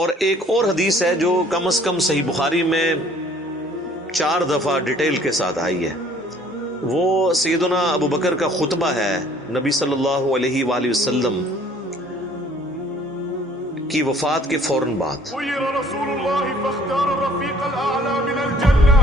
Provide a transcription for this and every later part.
اور ایک اور حدیث ہے جو کم از کم صحیح بخاری میں 4 دفعہ ڈیٹیل کے ساتھ آئی ہے. وہ سیدنا ابو بکر کا خطبہ ہے نبی صلی اللہ علیہ وآلہ وسلم کی وفات کے فوراً بعد. خیر رسول اللہ فاختار الرفیق الاعلی من الجنہ.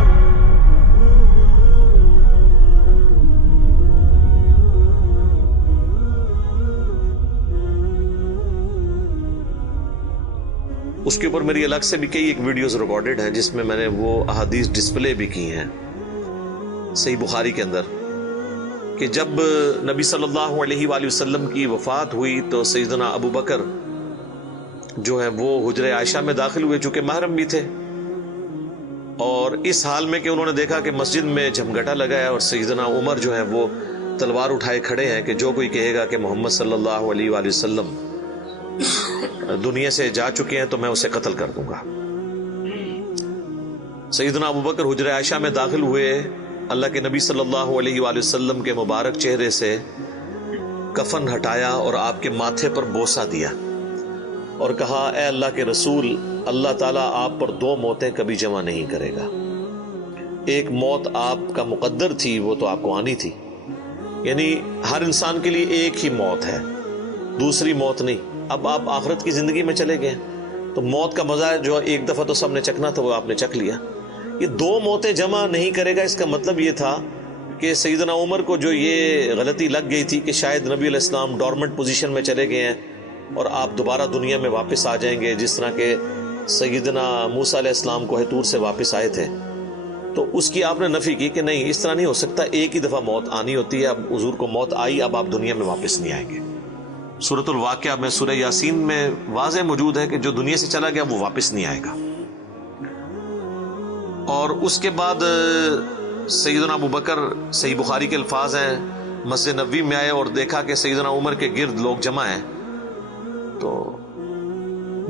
اس کے اوپر میری الگ سے بھی کئی ایک ویڈیوز ریکارڈڈ ہیں جس میں میں نے وہ احادیث ڈسپلے بھی کی ہیں صحیح بخاری کے اندر کہ جب نبی صلی اللہ علیہ وآلہ وسلم کی وفات ہوئی تو سیدنا ابو بکر جو ہے وہ حجرہ عائشہ میں داخل ہوئے چونکہ محرم بھی تھے، اور اس حال میں کہ انہوں نے دیکھا کہ مسجد میں جھمگٹا لگا ہے اور سیدنا عمر جو ہے وہ تلوار اٹھائے کھڑے ہیں کہ جو کوئی کہے گا کہ محمد صلی اللہ علیہ وآلہ وسلم دنیا سے جا چکے ہیں تو میں اسے قتل کر دوں گا. سیدنا ابو بکر حجرہ عائشہ میں داخل ہوئے، اللہ کے نبی صلی اللہ علیہ وآلہ وسلم کے مبارک چہرے سے کفن ہٹایا اور آپ کے ماتھے پر بوسہ دیا اور کہا اے اللہ کے رسول، اللہ تعالیٰ آپ پر 2 موتیں کبھی جمع نہیں کرے گا. ایک موت آپ کا مقدر تھی، وہ تو آپ کو آنی تھی، یعنی ہر انسان کے لیے ایک ہی موت ہے، دوسری موت نہیں. اب آپ آخرت کی زندگی میں چلے گئے تو موت کا مزہ جو ایک دفعہ تو سب نے چکھنا تھا وہ آپ نے چکھ لیا. یہ 2 موتیں جمع نہیں کرے گا، اس کا مطلب یہ تھا کہ سیدنا عمر کو جو یہ غلطی لگ گئی تھی کہ شاید نبی علیہ السلام ڈورمنٹ پوزیشن میں چلے گئے ہیں اور آپ دوبارہ دنیا میں واپس آ جائیں گے جس طرح کہ سیدنا موسیٰ علیہ السلام کوہ طور سے واپس آئے تھے، تو اس کی آپ نے نفی کی کہ نہیں، اس طرح نہیں ہو سکتا، ایک ہی دفعہ موت آنی ہوتی ہے. اب حضور کو موت آئی، اب آپ دنیا میں واپس نہیں آئیں گے. سورۃ الواقعہ میں سورہ یاسین میں واضح موجود ہے کہ جو دنیا سے چلا گیا وہ واپس نہیں آئے گا. اور اس کے بعد سیدنا ابو بکر، صحیح بخاری کے الفاظ ہیں، مسجد نبوی میں آئے اور دیکھا کہ سیدنا عمر کے گرد لوگ جمع ہیں تو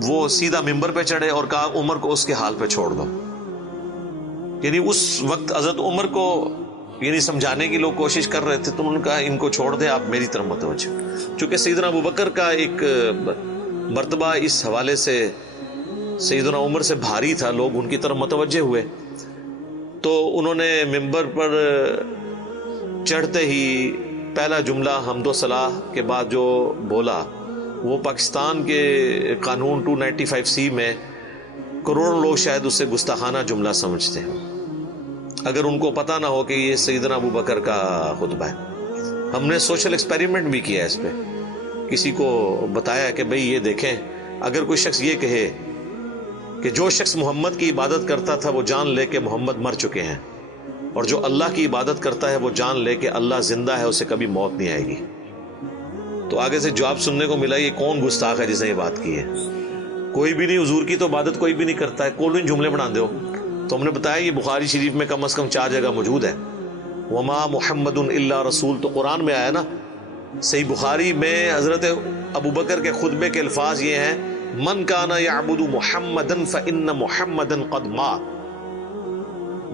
وہ سیدھا ممبر پہ چڑھے اور کہا عمر کو اس کے حال پہ چھوڑ دو. یعنی اس وقت حضرت عمر کو یعنی سمجھانے کی لوگ کوشش کر رہے تھے تو انہوں نے کہا ان کو چھوڑ دے، آپ میری طرف متوجہ. چونکہ سیدنا ابو بکر کا ایک مرتبہ اس حوالے سے سیدنا عمر سے بھاری تھا، لوگ ان کی طرف متوجہ ہوئے تو انہوں نے ممبر پر چڑھتے ہی پہلا جملہ حمد و ثناء کے بعد جو بولا وہ پاکستان کے قانون 295C میں کروڑوں لوگ شاید اسے گستاخانہ جملہ سمجھتے ہیں اگر ان کو پتہ نہ ہو کہ یہ سیدنا ابو بکر کا خطبہ ہے. ہم نے سوشل ایکسپیریمنٹ بھی کیا ہے اس پہ، کسی کو بتایا کہ بھئی یہ دیکھیں، اگر کوئی شخص یہ کہے کہ جو شخص محمد کی عبادت کرتا تھا وہ جان لے کہ محمد مر چکے ہیں، اور جو اللہ کی عبادت کرتا ہے وہ جان لے کہ اللہ زندہ ہے، اسے کبھی موت نہیں آئے گی. تو آگے سے جواب سننے کو ملا یہ کون گستاخ ہے جس نے یہ بات کی ہے؟ کوئی بھی نہیں، حضور کی تو عبادت کوئی بھی نہیں کرتا ہے، کون جملے بنا دو. تو ہم نے بتایا یہ بخاری شریف میں کم از کم 4 جگہ موجود ہے. وما محمد الا رسول تو قرآن میں آیا نا. صحیح بخاری میں حضرت ابو بکر کے خطبے کے الفاظ یہ ہیں من کان یعبد محمدا فان محمدا قد مات.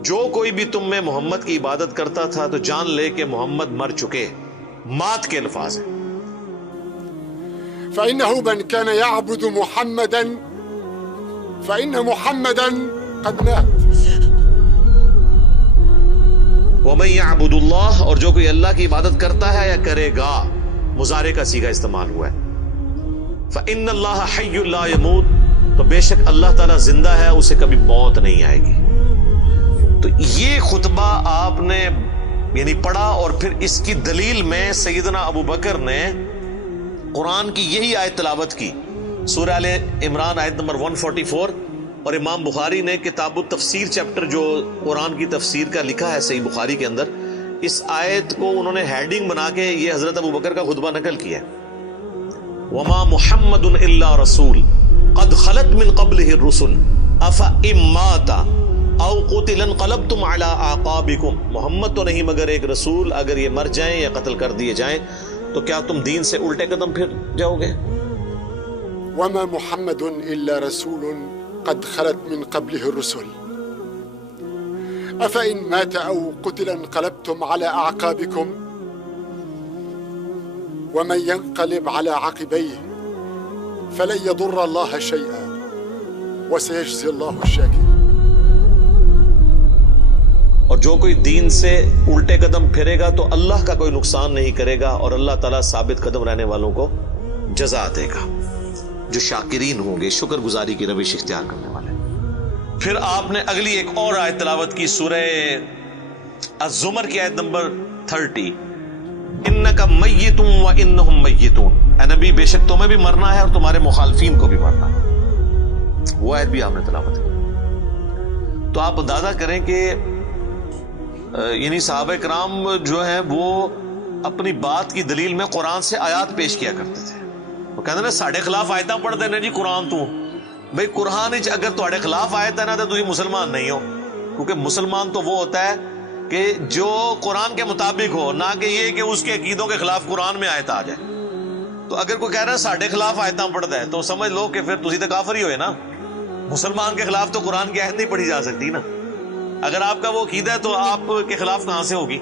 جو کوئی بھی تم میں محمد کی عبادت کرتا تھا تو جان لے کہ محمد مر چکے. مات کے الفاظ ہیں. فإنه من كان يعبد محمدا فإن محمدا قد مات. وَمَن يَعْبُدُ اللَّهَ، اور جو کوئی اللہ کی عبادت کرتا ہے یا کرے گا، مضارع کا صیغہ استعمال ہوا ہے. فَإِنَّ اللَّهَ حَيٌّ لَا يَمُوتُ، تو بے شک اللہ تعالیٰ زندہ ہے، اسے کبھی موت نہیں آئے گی. تو یہ خطبہ آپ نے یعنی پڑھا اور پھر اس کی دلیل میں سیدنا ابو بکر نے قرآن کی یہی آیت تلاوت کی، سورہ آل عمران آیت نمبر 144. اور امام بخاری نے کتاب التفسیر چیپٹر جو قرآن کی تفسیر کا لکھا ہے صحیح بخاری کے اندر، اس آیت کو انہوں نے ہیڈنگ بنا کے یہ حضرت ابو بکر کا خطبہ نقل کیا ہے. وما محمد الا رسول قد خلت من قبلہ الرسل افئن مات او قتل انقلبتم علی اعقابکم. محمد تو نہیں مگر ایک رسول، اگر یہ مر جائیں یا قتل کر دیے جائیں تو کیا تم دین سے الٹے قدم پھر جاؤ گے؟ وما محمد الا رسول قد خلت من قبله الرسل افإن مات او قتل انقلبتم على اعقابكم ومن ينقلب على عقبيه فلن يضر الله شيئا وسيجزي الله الشاكرين. اور جو کوئی دین سے الٹے قدم پھرے گا تو اللہ کا کوئی نقصان نہیں کرے گا اور اللہ تعالیٰ ثابت قدم رہنے والوں کو جزا دے گا، جو شاکرین ہوں گے، شکر گزاری کی روش اختیار کرنے والے۔ پھر آپ نے اگلی ایک اور آیت تلاوت کی، سورہ الزمر کی آیت نمبر 30، انک میت و انہم میتون، اے نبی بے شک تمہیں بھی مرنا ہے اور تمہارے مخالفین کو بھی مرنا ہے۔ وہ آیت بھی آپ نے تلاوت کی۔ تو آپ اندازہ کریں کہ یعنی صحابہ کرام جو ہیں وہ اپنی بات کی دلیل میں قرآن سے آیات پیش کیا کرتے تھے۔ وہ کہتے ہیں نا ساڑھے خلاف آیتاں پڑھ دینے جی قرآن تو بھئی قرآن اگر تھوڑے خلاف آیت ہے نا تو تھی مسلمان نہیں ہو، کیونکہ مسلمان تو وہ ہوتا ہے کہ جو قرآن کے مطابق ہو، نہ کہ یہ کہ اس کے عقیدوں کے خلاف قرآن میں آیت آ جائے۔ تو اگر کوئی کہہ رہا ہے ساڑھے خلاف آیتاں پڑھتا ہے تو سمجھ لو کہ پھر تسی تو کافر ہی ہوئے نا، مسلمان کے خلاف تو قرآن کی آیت نہیں پڑھی جا سکتی نا۔ اگر آپ کا وہ عقیدہ ہے تو آپ کے خلاف کہاں سے ہوگی؟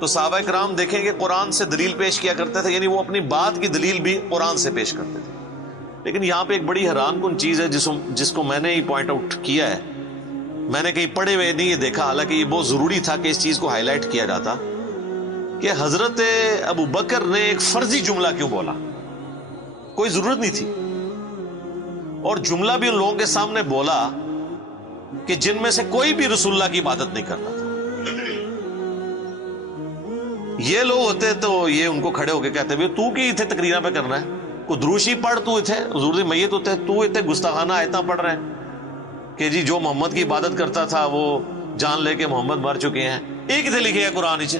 تو صحابہ کرام دیکھیں کہ قرآن سے دلیل پیش کیا کرتے تھے، یعنی وہ اپنی بات کی دلیل بھی قرآن سے پیش کرتے تھے۔ لیکن یہاں پہ ایک بڑی حیران کن چیز ہے جس کو میں نے ہی پوائنٹ آؤٹ کیا ہے، میں نے کہیں پڑھے ہوئے نہیں یہ دیکھا، حالانکہ یہ بہت ضروری تھا کہ اس چیز کو ہائی لائٹ کیا جاتا، کہ حضرت ابو بکر نے ایک فرضی جملہ کیوں بولا؟ کوئی ضرورت نہیں تھی، اور جملہ بھی ان لوگوں کے سامنے بولا کہ جن میں سے کوئی بھی رسول اللہ کی عبادت نہیں کرتا تھا۔ یہ لوگ ہوتے تو یہ ان کو کھڑے ہو کے کہتے بھی تو کی اتنے تقریریں پہ کرنا ہے، کو دروشی پڑھ تو اتنے حضور دی میت ہوتے تو اتنے گستاخانہ آیتاں پڑھ رہے ہیں کہ جی جو محمد کی عبادت کرتا تھا وہ جان لے کے محمد مر چکے ہیں۔ ایک اتنے لکھے ہے قرآن اچ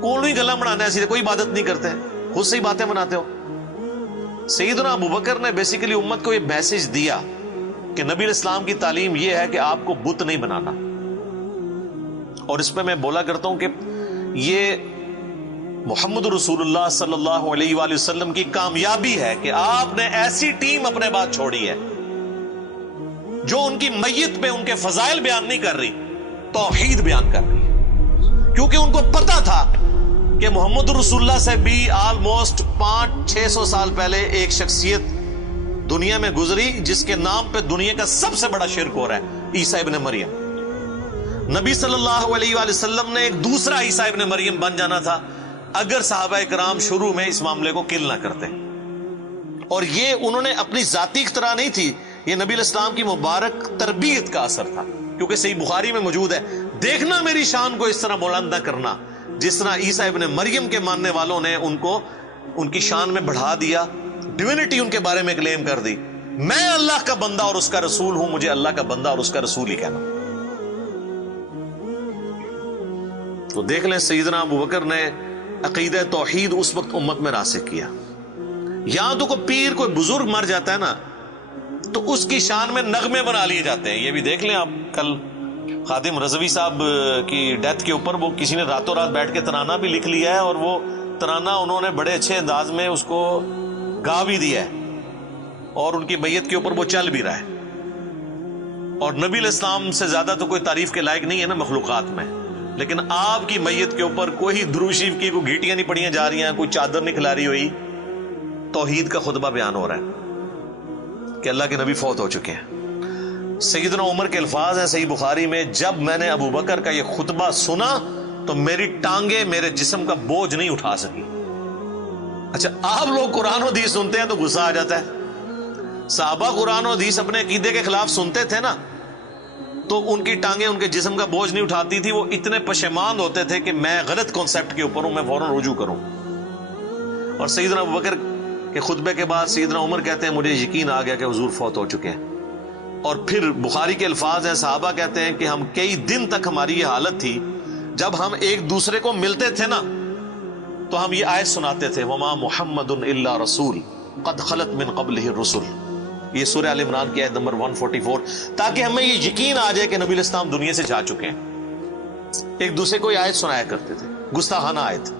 کون ہی گلا بنانا ہے، سیدھے کوئی عبادت نہیں کرتے، خود سے ہی باتیں بناتے ہو۔ سیدنا ابو بکر نے بیسیکلی امت کو یہ میسج دیا کہ نبی علیہ السلام کی تعلیم یہ ہے کہ آپ کو بت نہیں بنانا، اور اس پہ میں بولا کرتا ہوں کہ یہ محمد رسول اللہ صلی اللہ علیہ وآلہ وسلم کی کامیابی ہے کہ آپ نے ایسی ٹیم اپنے بعد چھوڑی ہے جو ان کی میت پہ ان کے فضائل بیان نہیں کر رہی، توحید بیان کر رہی ہے، کیونکہ ان کو پتا تھا کہ محمد رسول اللہ سے بھی آلموسٹ 500-600 سال پہلے ایک شخصیت دنیا میں گزری جس کے نام پہ دنیا کا سب سے بڑا شرک ہو رہا ہے، عیسیٰ ابن مریم۔ نبی صلی اللہ علیہ وآلہ وسلم نے ایک دوسرا عیسیٰ ابن مریم بن جانا تھا اگر صحابہ کرام شروع میں اس معاملے کو کل نہ کرتے، اور یہ انہوں نے اپنی ذاتی اختراع نہیں تھی، یہ نبی علیہ السلام کی مبارک تربیت کا اثر تھا، کیونکہ صحیح بخاری میں موجود ہے، دیکھنا میری شان کو اس طرح بلند نہ کرنا جس طرح عیسیٰ ابن مریم کے ماننے والوں نے ان کو ان کی شان میں بڑھا دیا، ڈیوینٹی ان کے بارے میں کلیم کر دی۔ میں اللہ کا بندہ اور اس کا رسول ہوں، مجھے اللہ کا بندہ اور اس کا رسول ہی کہنا۔ تو دیکھ لیں سیدنا ابو بکر نے عقیدہ توحید اس وقت امت میں راسخ کیا۔ یہاں تو کوئی پیر کوئی بزرگ مر جاتا ہے نا تو اس کی شان میں نغمے بنا لیے جاتے ہیں۔ یہ بھی دیکھ لیں آپ، کل خادم رضوی صاحب کی ڈیتھ کے اوپر وہ کسی نے راتوں رات بیٹھ کے ترانہ بھی لکھ لیا ہے، اور وہ ترانہ انہوں نے بڑے اچھے انداز میں اس کو گا بھی دیا ہے، اور ان کی میت کے اوپر وہ چل بھی رہا ہے۔ اور نبی علیہ السلام سے زیادہ تو کوئی تعریف کے لائق نہیں ہے نا مخلوقات میں، لیکن آپ کی میت کے اوپر کوئی درود شریف کی کوئی گھیٹیاں نہیں پڑیاں جا رہی ہیں، کوئی چادر نہیں کھلاری ہوئی، توحید کا خطبہ بیان ہو رہا ہے کہ اللہ کے نبی فوت ہو چکے ہیں۔ سیدنا عمر کے الفاظ ہیں صحیح بخاری میں، جب میں نے ابو بکر کا یہ خطبہ سنا تو میری ٹانگیں میرے جسم کا بوجھ نہیں اٹھا سکی۔ اچھا، آپ لوگ قرآن و حدیث سنتے ہیں تو غصہ آ جاتا ہے، صحابہ قرآن و حدیث اپنے عقیدے کے خلاف سنتے تھے نا تو ان کی ٹانگیں ان کے جسم کا بوجھ نہیں اٹھاتی تھی، وہ اتنے پشیمان ہوتے تھے کہ میں غلط کانسیپٹ کے اوپر ہوں، میں فوراً رجوع کروں۔ اور سیدنا ابو بکر کے خطبے کے بعد سیدنا عمر کہتے ہیں مجھے یقین آ گیا کہ حضور فوت ہو چکے ہیں۔ اور پھر بخاری کے الفاظ ہیں، صحابہ کہتے ہیں کہ ہم کئی دن تک ہماری یہ حالت تھی، جب ہم ایک دوسرے کو ملتے تھے نا تو ہم یہ آیت سناتے تھے، وما محمد الا رسول قد خلت من قبلہ الرسل، یہ سورہ آل عمران کی آیت نمبر 144، تاکہ ہمیں یہ یقین آ جائے کہ نبی علیہ السلام دنیا سے جا چکے ہیں۔ ایک دوسرے کو یہ آیت سنایا کرتے تھے، گستاخانہ آیت،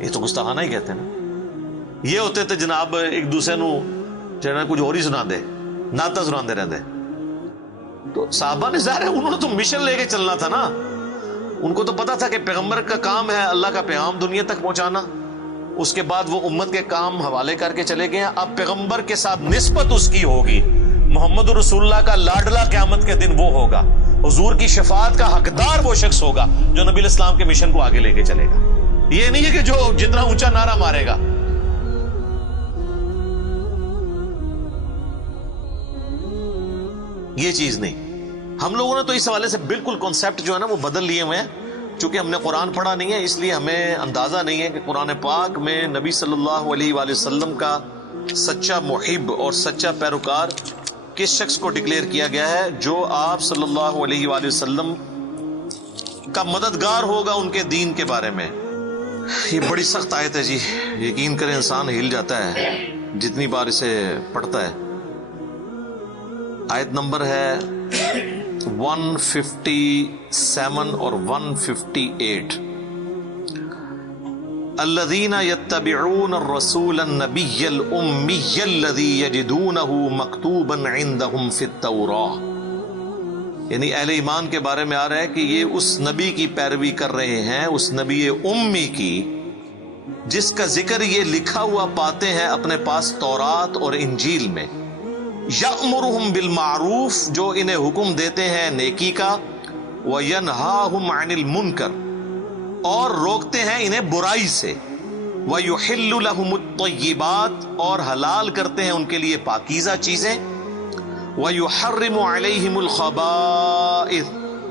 یہ تو گستاخانہ ہی کہتے ہیں نا۔ یہ ہوتے تھے جناب ایک دوسرے نو جناب کچھ اور ہی سنا دے، نعتاں سنا دے رہتے۔ تو صحابہ نے ظاہر ہے انہوں نے تو مشن لے کے چلنا تھا نا، ان کو تو پتا تھا کہ پیغمبر کا کام ہے اللہ کا پیغام دنیا تک پہنچانا، اس کے بعد وہ امت کے کام حوالے کر کے چلے گئے ہیں۔ اب پیغمبر کے ساتھ نسبت اس کی ہوگی، محمد رسول اللہ کا لاڈلا قیامت کے دن وہ ہوگا، حضور کی شفاعت کا حقدار وہ شخص ہوگا جو نبی الاسلام کے مشن کو آگے لے کے چلے گا۔ یہ نہیں ہے کہ جو جتنا اونچا نعرہ مارے گا۔ یہ چیز نہیں۔ ہم لوگوں نے تو اس حوالے سے بالکل کانسیپٹ جو ہے نا وہ بدل لیے ہوئے ہیں، چونکہ ہم نے قرآن پڑھا نہیں ہے اس لیے ہمیں اندازہ نہیں ہے کہ قرآن پاک میں نبی صلی اللہ علیہ وآلہ وسلم کا سچا محب اور سچا پیروکار کس شخص کو ڈکلیئر کیا گیا ہے، جو آپ صلی اللہ علیہ وآلہ وسلم کا مددگار ہوگا ان کے دین کے بارے میں۔ یہ بڑی سخت آیت ہے جی، یقین کریں انسان ہل جاتا ہے جتنی بار اسے پڑھتا ہے۔ آیت نمبر ہے 157 اور 158۔ الذين يتبعون الرسول النبي الأمي الذي يجدونه مكتوبا عندهم في التوراة، یعنی اہل ایمان کے بارے میں آ رہا ہے کہ یہ اس نبی کی پیروی کر رہے ہیں، اس نبی امی کی جس کا ذکر یہ لکھا ہوا پاتے ہیں اپنے پاس تورات اور انجیل میں۔ یأمرهم بالمعروف، جو انہیں حکم دیتے ہیں نیکی کا، وینہاہم عن المنکر، اور روکتے ہیں انہیں برائی سے، وَيُحِلُّ لَهُمُ الطَّيِّبَاتِ، اور حلال کرتے ہیں ان کے لیے پاکیزہ چیزیں، وَيُحَرِّمُ عَلَيْهِمُ الْخَبَائِثَ،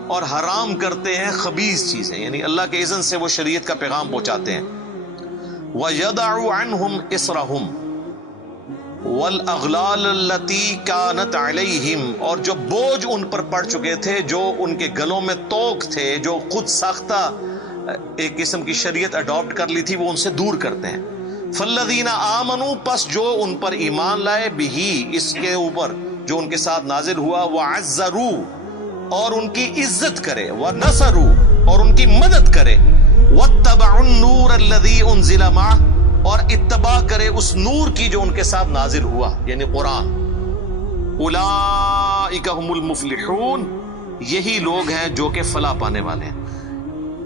اور حرام کرتے ہیں خبیث چیزیں، یعنی اللہ کے اذن سے وہ شریعت کا پیغام پہنچاتے ہیں۔ وَيَدَعُ عَنْهُمْ إِصْرَهُمْ وَالْأَغْلَالَ الَّتِي كَانَتْ عَلَيْهِمْ، اور جو بوجھ ان پر پڑ چکے تھے، جو ان کے گلوں میں توق تھے، جو خود ساختہ ایک قسم کی شریعت اڈاپٹ کر لی تھی، وہ ان سے دور کرتے ہیں۔ فَالَّذِينَ آمَنُوا، پس جو ان پر ایمان لائے، بِهِ، اس کے اوپر جو ان کے ساتھ نازل ہوا، وَعَزَّرُوا، اور ان کی عزت کرے، وَنَصَرُوا، اور ان کی مدد کرے، وَاتَّبَعُوا النُّورَ الَّذِي أُنزِلَ مَعَهُ، اور اتباع کرے اس نور کی جو ان کے ساتھ نازل ہوا، یعنی قرآن۔ اولئک هم المفلحون، یہی لوگ ہیں جو کہ فلاح پانے والے ہیں۔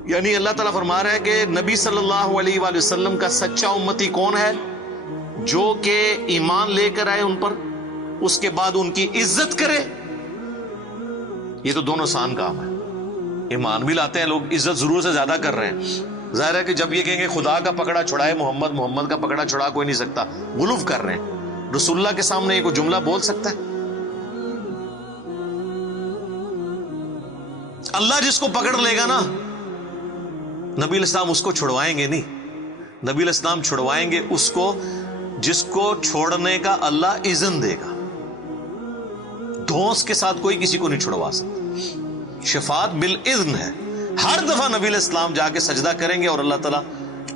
یعنی اللہ تعالیٰ فرما رہا ہے کہ نبی صلی اللہ علیہ وآلہ وسلم کا سچا امتی کون ہے؟ جو کہ ایمان لے کر آئے ان پر، اس کے بعد ان کی عزت کرے۔ یہ تو دونوں آسان کام ہے۔ ایمان بھی لاتے ہیں لوگ، عزت ضرور سے زیادہ کر رہے ہیں۔ ظاہر ہے کہ جب یہ کہیں گے خدا کا پکڑا چھڑائے محمد، محمد کا پکڑا چھڑا کوئی نہیں سکتا، غلوف کر رہے ہیں۔ رسول اللہ کے سامنے یہ کوئی جملہ بول سکتا ہے؟ اللہ جس کو پکڑ لے گا نا، نبی الاسلام اس کو چھڑوائیں گے نہیں، نبی الاسلام چھڑوائیں گے اس کو جس کو چھوڑنے کا اللہ اذن دے گا۔ دھونس کے ساتھ کوئی کسی کو نہیں چھڑوا سکتا۔ شفاعت بالاذن ہے، ہر دفعہ نبی الاسلام جا کے سجدہ کریں گے اور اللہ تعالیٰ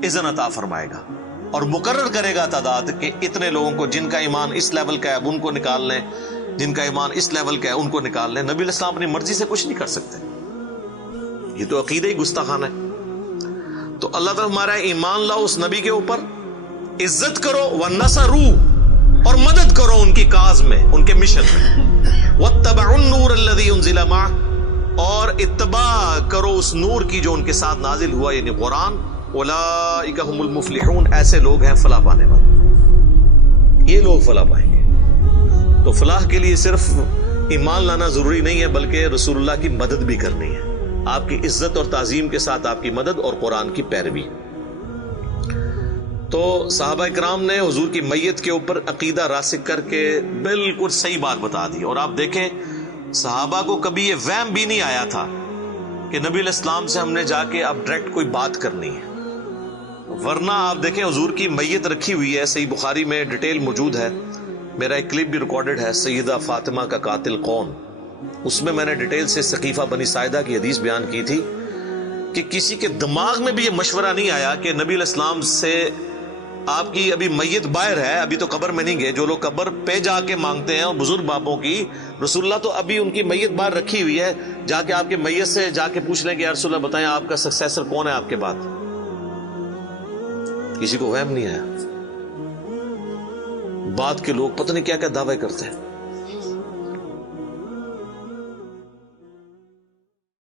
اذن عطا فرمائے گا اور مقرر کرے گا تعداد کہ اتنے لوگوں کو جن کا ایمان اس لیول کا ہے اب ان کو نکال لیں، جن کا ایمان اس لیول کا ہے ان کو نکال لیں۔ نبی الاسلام اپنی مرضی سے کچھ نہیں کر سکتے، یہ تو عقیدہ ہی گستاخانہ ہے۔ تو اللہ تعالیٰ ہمارا ایمان لاؤ اس نبی کے اوپر، عزت کرو، وَنَصَرُوا، اور مدد کرو ان کی کاز میں، ان کے مشن میں، وَاتَّبَعُوا النُّورَ الَّذِي أُنزِلَ مَعَهُ، اور اتباع کرو اس نور کی جو ان کے ساتھ نازل ہوا، یعنی قرآن۔ اولئک هم المفلحون، ایسے لوگ ہیں فلاح پانے والے، یہ لوگ فلاح پائیں گے۔ تو فلاح کے لیے صرف ایمان لانا ضروری نہیں ہے، بلکہ رسول اللہ کی مدد بھی کرنی ہے، آپ کی عزت اور تعظیم کے ساتھ آپ کی مدد اور قرآن کی پیروی۔ تو صحابہ کرام نے حضور کی میت کے اوپر عقیدہ راسخ کر کے بالکل صحیح بات بتا دی، اور آپ دیکھیں صحابہ کو کبھی یہ وہم بھی نہیں آیا تھا کہ نبی علیہ السلام سے ہم نے جا کے اب ڈائریکٹ کوئی بات کرنی ہے، ورنہ آپ دیکھیں حضور کی میت رکھی ہوئی ہے، صحیح بخاری میں ڈیٹیل موجود ہے، میرا ایک کلپ بھی ریکارڈڈ ہے، سیدہ فاطمہ کا قاتل کون، اس میں میں نے ڈیٹیل سے ثقیفہ بنی ساعدہ کی حدیث بیان کی تھی کہ کسی کے دماغ میں بھی یہ مشورہ نہیں آیا کہ نبی علیہ السلام سے آپ کی ابھی میت باہر ہے، ابھی تو قبر میں نہیں گئے، جو لوگ قبر پہ جا کے مانگتے ہیں اور بزرگ باپوں کی، رسول اللہ تو ابھی ان کی میت باہر رکھی ہوئی ہے، جا کے آپ کے میت سے جا کے پوچھ لیں کہ یا رسول اللہ بتائیں آپ کا سکسیسر کون ہے آپ کے بعد۔ کسی کو وہم نہیں آیا، بعد کے لوگ پتہ نہیں کیا کیا دعوے کرتے ہیں۔